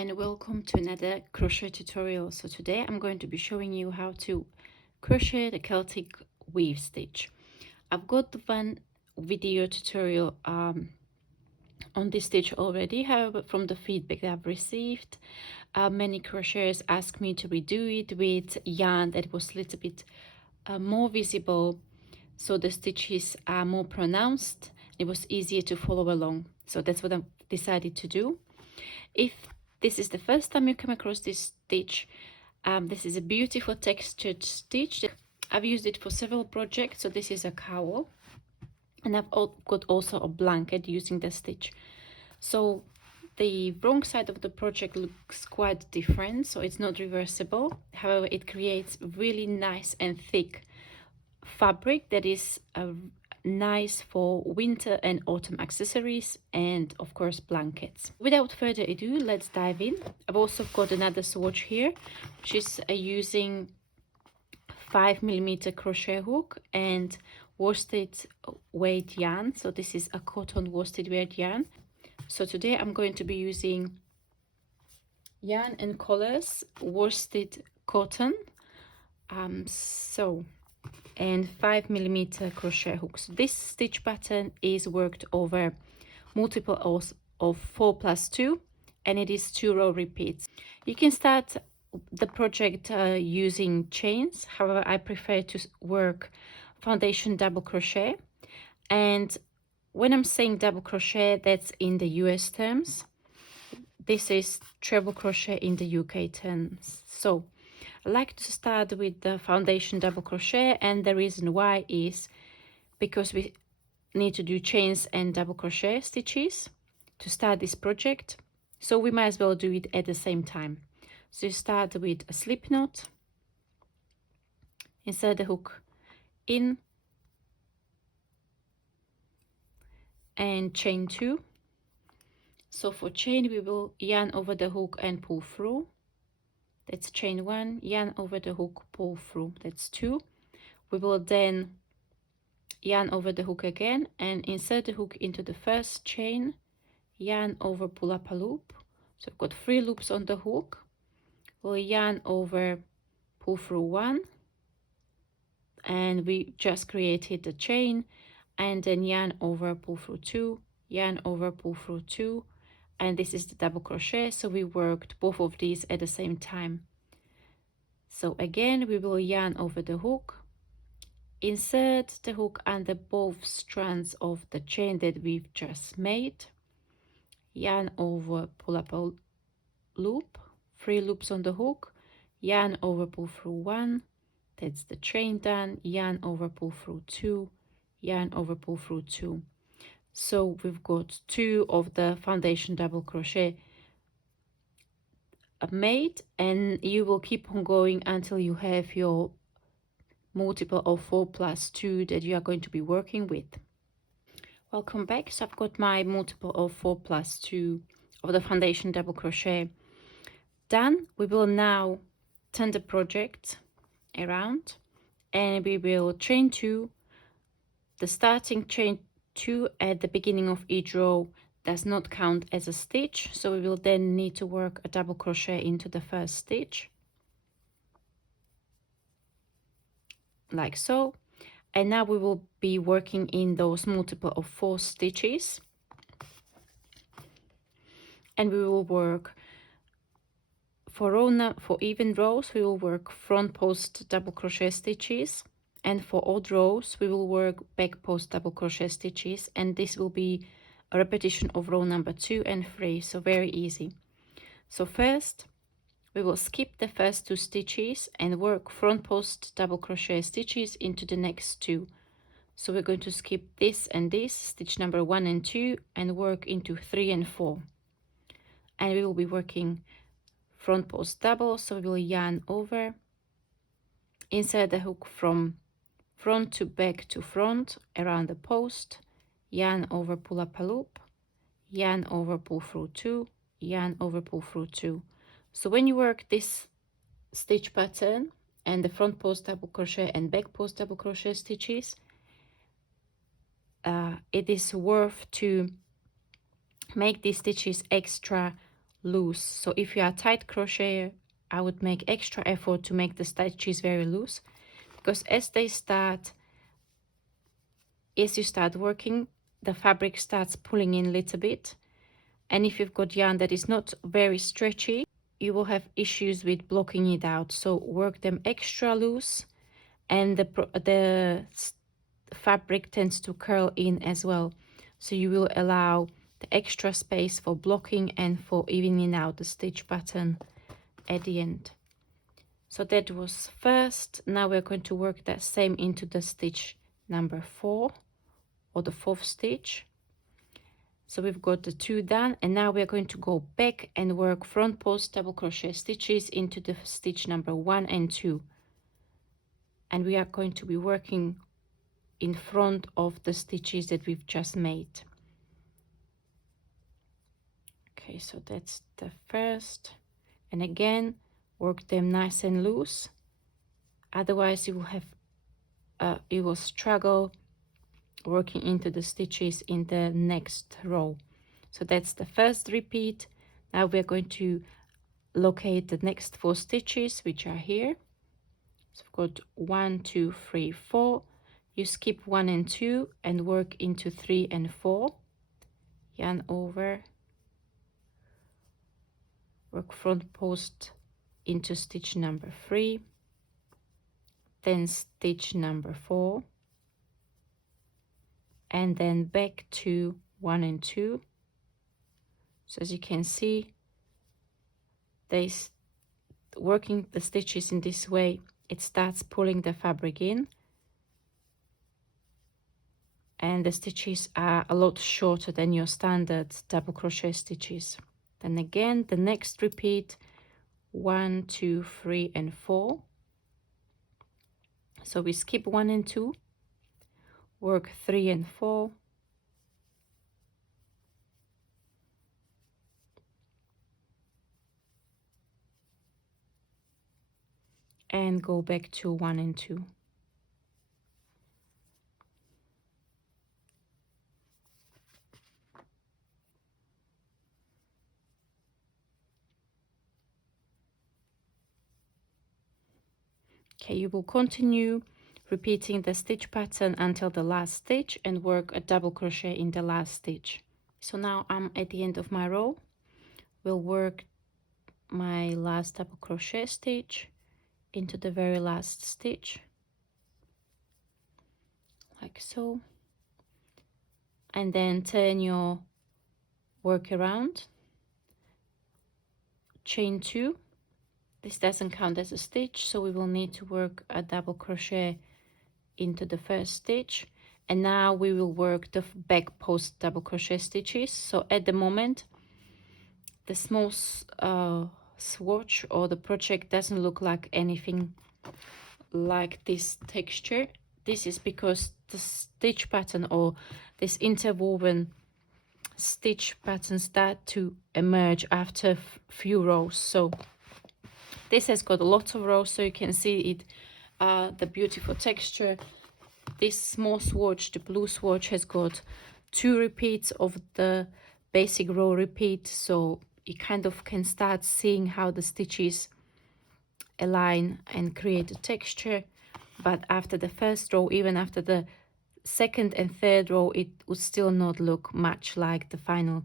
and welcome to another crochet tutorial. So today I'm going to be showing you how to crochet the Celtic Weave Stitch. I've got one video tutorial on this stitch already. However, from the feedback that I've received, many crocheters asked me to redo it with yarn that was a little bit more visible, so the stitches are more pronounced. It was easier to follow along, so that's what I decided to do. If this is the first time you come across this stitch, this is a beautiful textured stitch. I've used it for several projects. So this is a cowl, and I've got also a blanket using the stitch. So the wrong side of the project looks quite different, so it's not reversible. However, it creates really nice and thick fabric that is nice for winter and autumn accessories, and of course blankets. Without further ado, let's dive in. I've also got another swatch here, which is using 5mm crochet hook and worsted weight yarn. So this is a cotton worsted weight yarn. So today I'm going to be using Yarn and Colors worsted cotton, and 5mm crochet hooks. This stitch pattern is worked over multiples of 4+2, and it is 2-row repeats. You can start the project using chains. However, I prefer to work foundation double crochet, and when I'm saying double crochet, that's in the US terms. This is treble crochet in the UK terms. So I like to start with the foundation double crochet, and the reason why is because we need to do chains and double crochet stitches to start this project, so we might as well do it at the same time. So you start with a slip knot, insert the hook in, and chain 2. So for chain, we will yarn over the hook and pull through. That's chain 1, yarn over the hook, pull through. That's 2. We will then yarn over the hook again and insert the hook into the first chain, yarn over, pull up a loop. So I've got 3 loops on the hook. We'll yarn over, pull through 1, and we just created the chain, and then yarn over, pull through 2, yarn over, pull through 2, and this is the double crochet. So we worked both of these at the same time. So again, we will yarn over the hook, insert the hook under both strands of the chain that we've just made, yarn over, pull up a loop, 3 loops on the hook, yarn over, pull through 1, that's the chain done, yarn over, pull through 2, yarn over, pull through 2. So we've got 2 of the foundation double crochet made, and you will keep on going until you have your multiple of 4+2 that you are going to be working with. Welcome back. So I've got my multiple of 4+2 of the foundation double crochet done. We will now turn the project around, and we will chain 2. The starting chain 2 at the beginning of each row does not count as a stitch, so we will then need to work a double crochet into the first stitch, like so. And now we will be working in those multiple of 4 stitches, and we will work for even rows, we will work front post double crochet stitches, and for odd rows we will work back post double crochet stitches, and this will be a repetition of row number 2 and 3, so very easy. So first we will skip the first 2 stitches and work front post double crochet stitches into the next 2. So we're going to skip this and this, stitch number 1 and 2, and work into 3 and 4, and we will be working front post double. So we will yarn over, insert the hook from front to back to front around the post, yarn over, pull up a loop, yarn over, pull through 2, yarn over, pull through 2. So when you work this stitch pattern and the front post double crochet and back post double crochet stitches, it is worth to make these stitches extra loose. So if you are a tight crocheter, I would make extra effort to make the stitches very loose, because as you start working, the fabric starts pulling in a little bit. And if you've got yarn that is not very stretchy, you will have issues with blocking it out. So work them extra loose, and the fabric tends to curl in as well. So you will allow the extra space for blocking and for evening out the stitch pattern at the end. So that was first. Now we're going to work that same into the stitch number 4, or the 4th stitch. So we've got the 2 done, and now we're going to go back and work front post double crochet stitches into the stitch number 1 and 2. And we are going to be working in front of the stitches that we've just made. Okay, so that's the first. And again, work them nice and loose. Otherwise you will struggle working into the stitches in the next row. So that's the first repeat. Now we're going to locate the next 4 stitches, which are here. So we've got 1, 2, 3, 4. You skip 1 and 2 and work into 3 and 4. Yarn over, work front post into stitch number 3, then stitch number 4, and then back to 1 and 2. So as you can see, working the stitches in this way, it starts pulling the fabric in, and the stitches are a lot shorter than your standard double crochet stitches. Then again, the next repeat, 1, 2, 3, and 4. So we skip 1 and 2, work 3 and 4, and go back to 1 and 2. Okay, you will continue repeating the stitch pattern until the last stitch and work a double crochet in the last stitch. So now I'm at the end of my row. We'll work my last double crochet stitch into the very last stitch, like so, and then turn your work around, chain 2. This doesn't count as a stitch, so we will need to work a double crochet into the first stitch. And now we will work the back post double crochet stitches. So at the moment, the small swatch or the project doesn't look like anything like this texture. This is because the stitch pattern or this interwoven stitch pattern start to emerge after few rows. So this has got lots of rows, so you can see it, the beautiful texture. This small swatch, the blue swatch, has got 2 repeats of the basic row repeat, so you kind of can start seeing how the stitches align and create a texture. But after the first row, even after the second and third row, it would still not look much like the final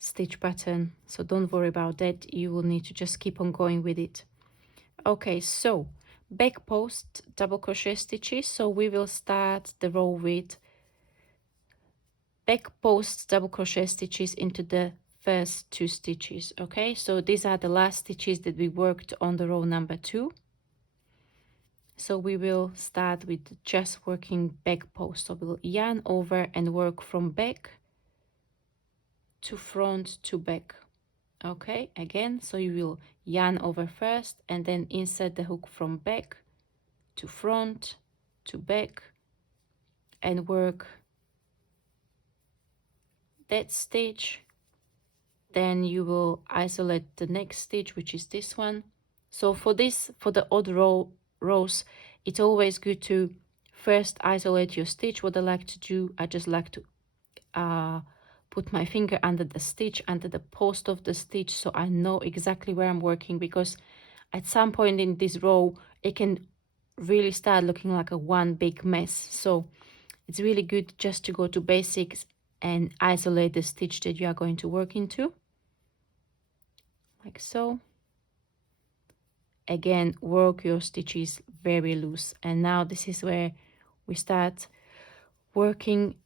stitch pattern, so don't worry about that. You will need to just keep on going with it. Okay, so back post double crochet stitches. So we will start the row with back post double crochet stitches into the first 2 stitches. Okay, so these are the last stitches that we worked on the row number 2. So we will start with just working back post. So we'll yarn over and work from back to front to back. Okay, again, so you will yarn over first and then insert the hook from back to front to back and work that stitch. Then you will isolate the next stitch, which is this one. So for the odd rows, it's always good to first isolate your stitch. What I like to do, I just like to put put my finger under the stitch, under the post of the stitch, so I know exactly where I'm working, because at some point in this row it can really start looking like a one big mess. So it's really good just to go to basics and isolate the stitch that you are going to work into, like so. Again, work your stitches very loose. And now this is where we start working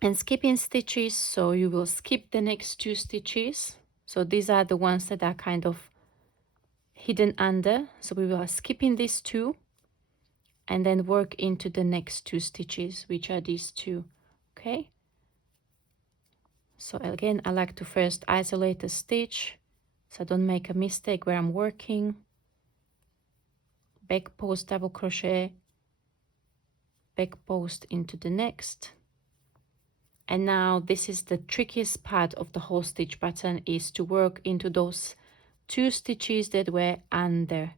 and skipping stitches. So you will skip the next 2 stitches. So these are the ones that are kind of hidden under. So we will skipping these 2 and then work into the next 2 stitches, which are these 2. Okay. So again, I like to first isolate the stitch so I don't make a mistake where I'm working. Back post double crochet, back post into the next. And now this is the trickiest part of the whole stitch pattern, is to work into those 2 stitches that were under.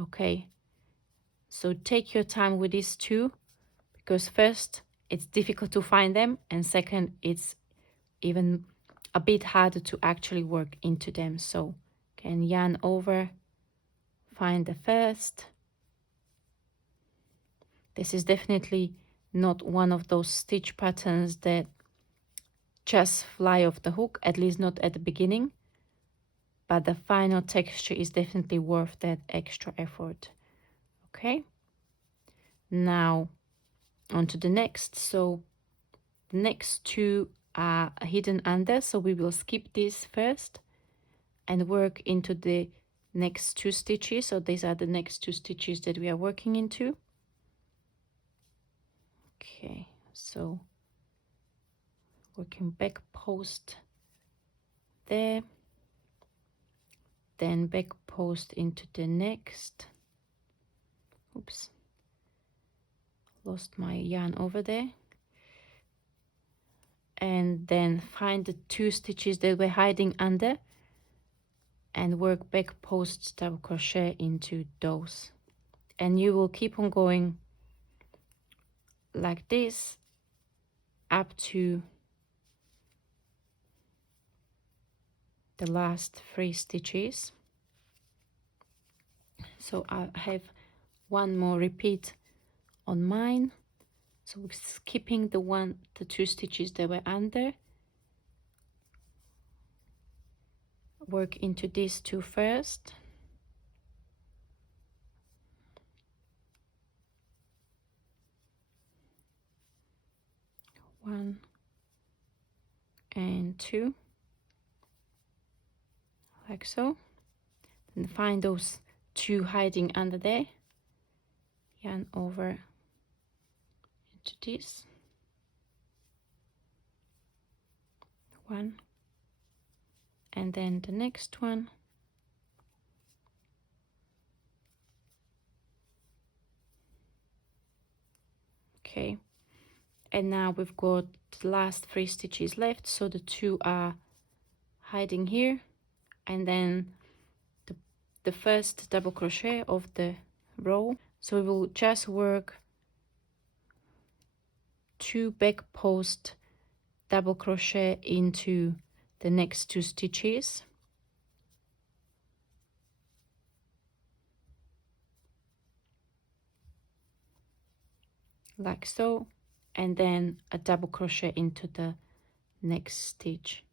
Okay, so take your time with these 2, because first it's difficult to find them, and second it's even a bit harder to actually work into them. So can yarn over, find the first. This is definitely not one of those stitch patterns that just fly off the hook, at least not at the beginning, but the final texture is definitely worth that extra effort. Okay, now on to the next. So the next 2 are hidden under, so we will skip this first and work into the next 2 stitches. So these are the next 2 stitches that we are working into. Okay, so working back post there, then back post into the next. Oops, lost my yarn over there. And then find the 2 stitches that we're hiding under and work back post double crochet into those. And you will keep on going like this up to the last 3 stitches. So I have one more repeat on mine. So we're skipping the 2 stitches that were under. Work into these 2 first. One and 2, like so. And find those 2 hiding under there. Yarn over into this. 1, and then the next one. Okay, and now we've got the last 3 stitches left, so the 2 are hiding here, and then the first double crochet of the row. So we will just work 2 back post double crochet into the next 2 stitches, like so, and then a double crochet into the next stitch.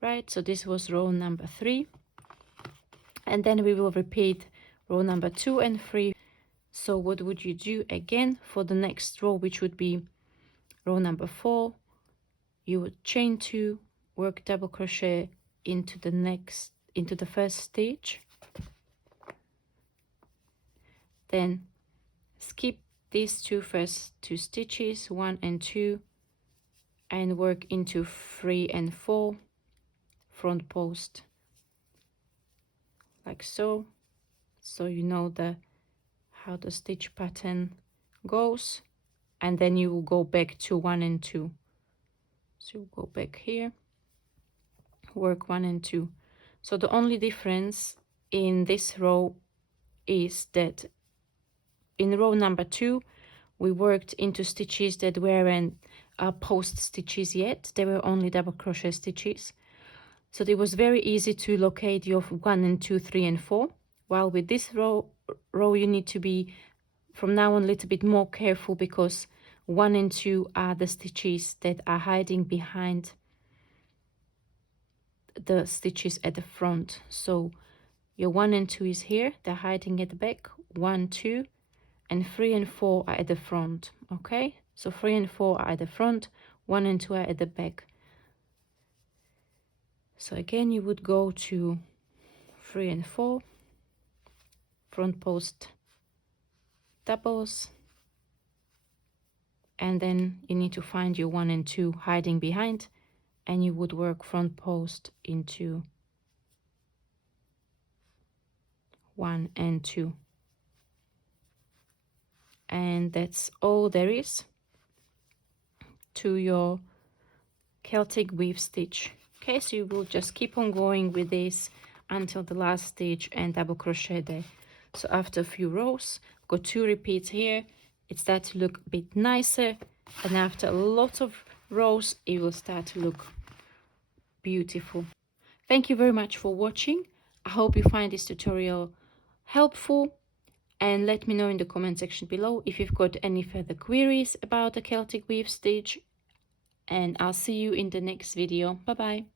Right, so this was row number 3, and then we will repeat row number 2 and 3. So what would you do again for the next row, which would be row number 4? You would chain 2, work double crochet into the first stitch, then skip these first 2 stitches, 1 and 2, and work into 3 and 4 front post, like so. So you know how the stitch pattern goes, and then you will go back to 1 and 2. So you go back here, work 1 and 2. So the only difference in this row is that in row number 2 we worked into stitches that weren't post stitches yet. They were only double crochet stitches. So it was very easy to locate your 1 and 2, 3 and 4. While with this row you need to be from now on a little bit more careful, because 1 and 2 are the stitches that are hiding behind the stitches at the front. So your 1 and 2 is here, they're hiding at the back. 1, 2, and 3 and 4 are at the front. Okay, so 3 and 4 are at the front, 1 and 2 are at the back. So again, you would go to 3 and 4, front post doubles, and then you need to find your 1 and 2 hiding behind, and you would work front post into 1 and 2. And that's all there is to your Celtic weave stitch. Okay, so you will just keep on going with this until the last stitch and double crochet there. So after a few rows, got 2 repeats here, it starts to look a bit nicer, and after a lot of rows it will start to look beautiful. Thank you very much for watching. I hope you find this tutorial helpful, and let me know in the comment section below if you've got any further queries about the Celtic weave stitch, and I'll see you in the next video. Bye bye.